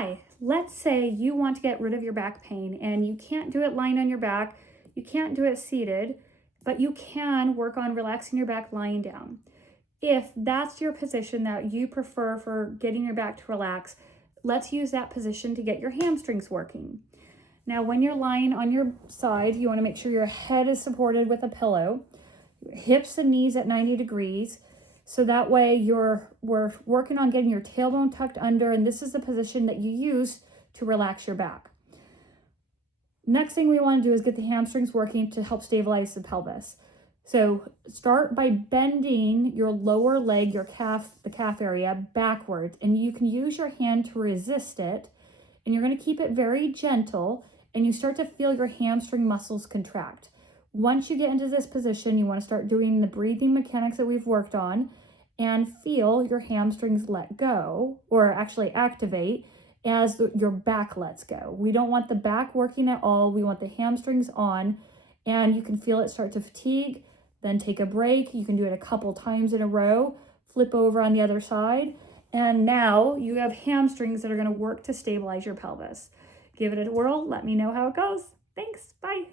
Hi, let's say you want to get rid of your back pain and you can't do it lying on your back, you can't do it seated, but you can work on relaxing your back lying down. If that's your position that you prefer for getting your back to relax, let's use that position to get your hamstrings working. Now, when you're lying on your side, you want to make sure your head is supported with a pillow, hips and knees at 90 degrees. So that way we're working on getting your tailbone tucked under, and this is the position that you use to relax your back. Next thing we want to do is get the hamstrings working to help stabilize the pelvis. So start by bending your lower leg, your calf, the calf area backwards, and you can use your hand to resist it, and you're going to keep it very gentle, and you start to feel your hamstring muscles contract. Once you get into this position, you want to start doing the breathing mechanics that we've worked on and feel your hamstrings let go, or actually activate, as your back lets go. We don't want the back working at all. We want the hamstrings on, and you can feel it start to fatigue. Then take a break. You can do it a couple times in a row. Flip over on the other side. And now you have hamstrings that are going to work to stabilize your pelvis. Give it a whirl. Let me know how it goes. Thanks. Bye.